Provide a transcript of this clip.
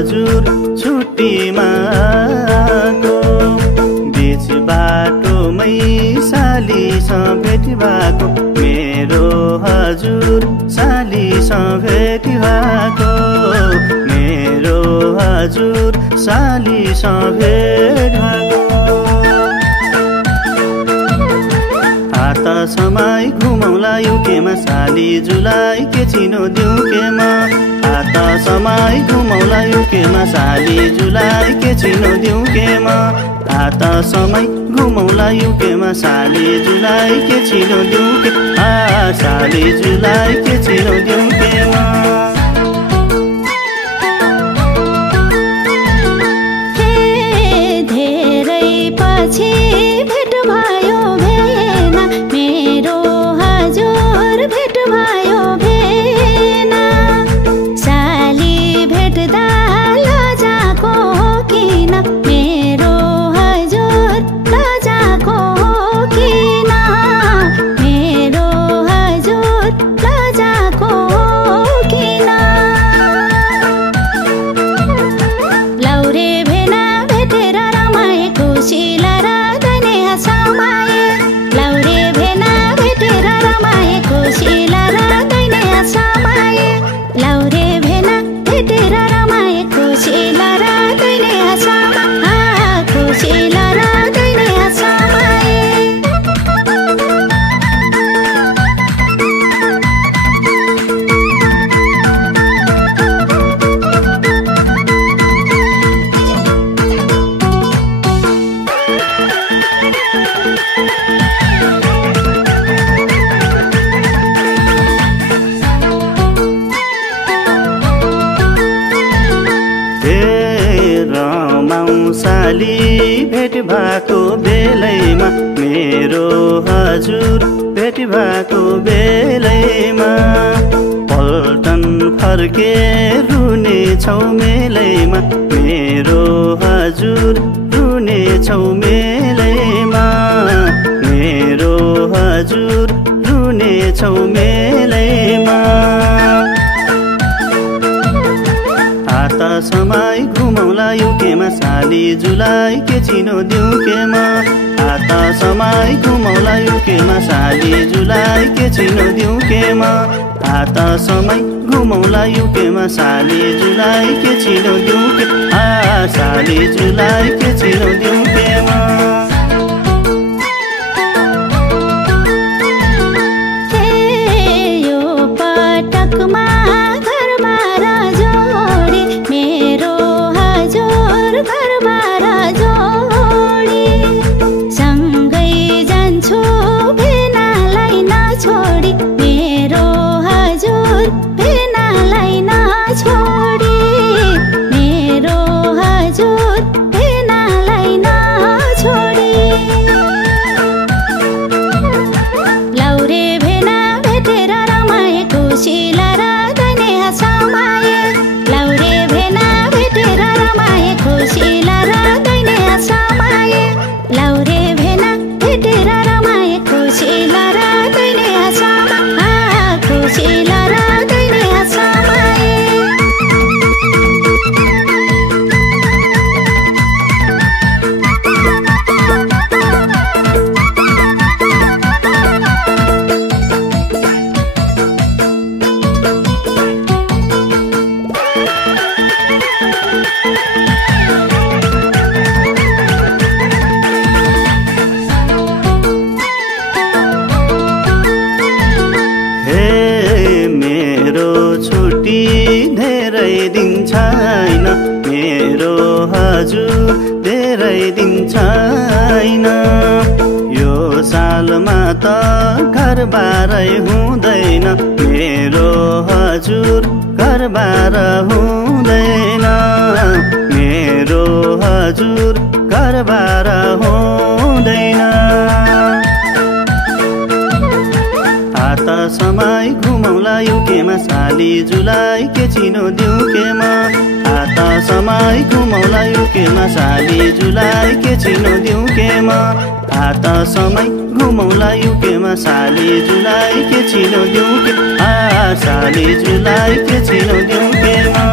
हजुर छुट्टीमा आएको बीच बाटोमै सालीसँग भेट भएको मेरो हजुर सालीसँग भेट भएको मेरो हजुर सालीसँग भेट भएको हात समाई घुमौला युकेमा साली जुलाई के चिनो दिउकेमा हात समाई घुमौला युकेमा साली जुलाई के चिनो दिउकेमा हात समाई घुमौला युकेमा साली जुलाई के चिनो दिउके साली जुलाई के चिनो दिउकेमा धेरै पछि भेट भयो भेना मेरो हजुर भेट भयो भेना साली भेट्दा लजाको किन मेरो हजुर लजाको किन मेरो हजुर लजाको किन लौरे भेना भेटेर रमाए खुसीला राधने हँसामाए लौरे भेना भेटेर रमाए खुसीला राधने हँसामाए लौरे भेना भेटेर रमाए खुसीला राधने हँसामा खुसीला राधने हँसामाए साली भेट भएको बेलैमा मेरो हजुर भेट भएको बेलैमा पल्टन फर्के रुने छौ मेलैमा मेरो हजुर रुने छौ मेलैमा मेरो हजुर रुने छौ मेलैमा हात समाई घुमौला युकेमा साली जुलाई के चिनो दिउकेमा हात समाई घुमौला युकेमा साली जुलाई के चिनो दिउकेमा हात समाई घुमौला युकेमा साली जुलाई के चिनो दिउके साली जुलाई के चिनो दिउकेमा यो पटकमा घरबार जोडी मेरो हजुर घरबार जोडी सँगै जान्छु भेनालाई नछोडी मेरो हजुर भेनालाई नछोडी मेरो हजुर भेनालाई नछोडी लौरे भेना भेटेर रमाए खुसीला राधने हँसामाए लौरे भेना भेटेर रमाए खुसीला राधने हँसामाए लौरे भेना भेटेर रमाए खुसीला राधने हँसामा खुसीला राधने हँसामाए छुट्टी धेरै दिन छैन मेरो हजुर धेरै दिन छैन यो सालमा त घरबारै हुँदैन मेरो हजुर घरबार हुँदैन मेरो हजुर घरबार हुँदैन हात समाई घुमौला युकेमा साली जुलाई के चिनो दिउकेमा हात समाई घुमौला युकेमा साली जुलाई के चिनो दिउकेमा हात समाई घुमौला युकेमा साली जुलाई के चिनो दिउके साली जुलाई के चिनो दिउकेमा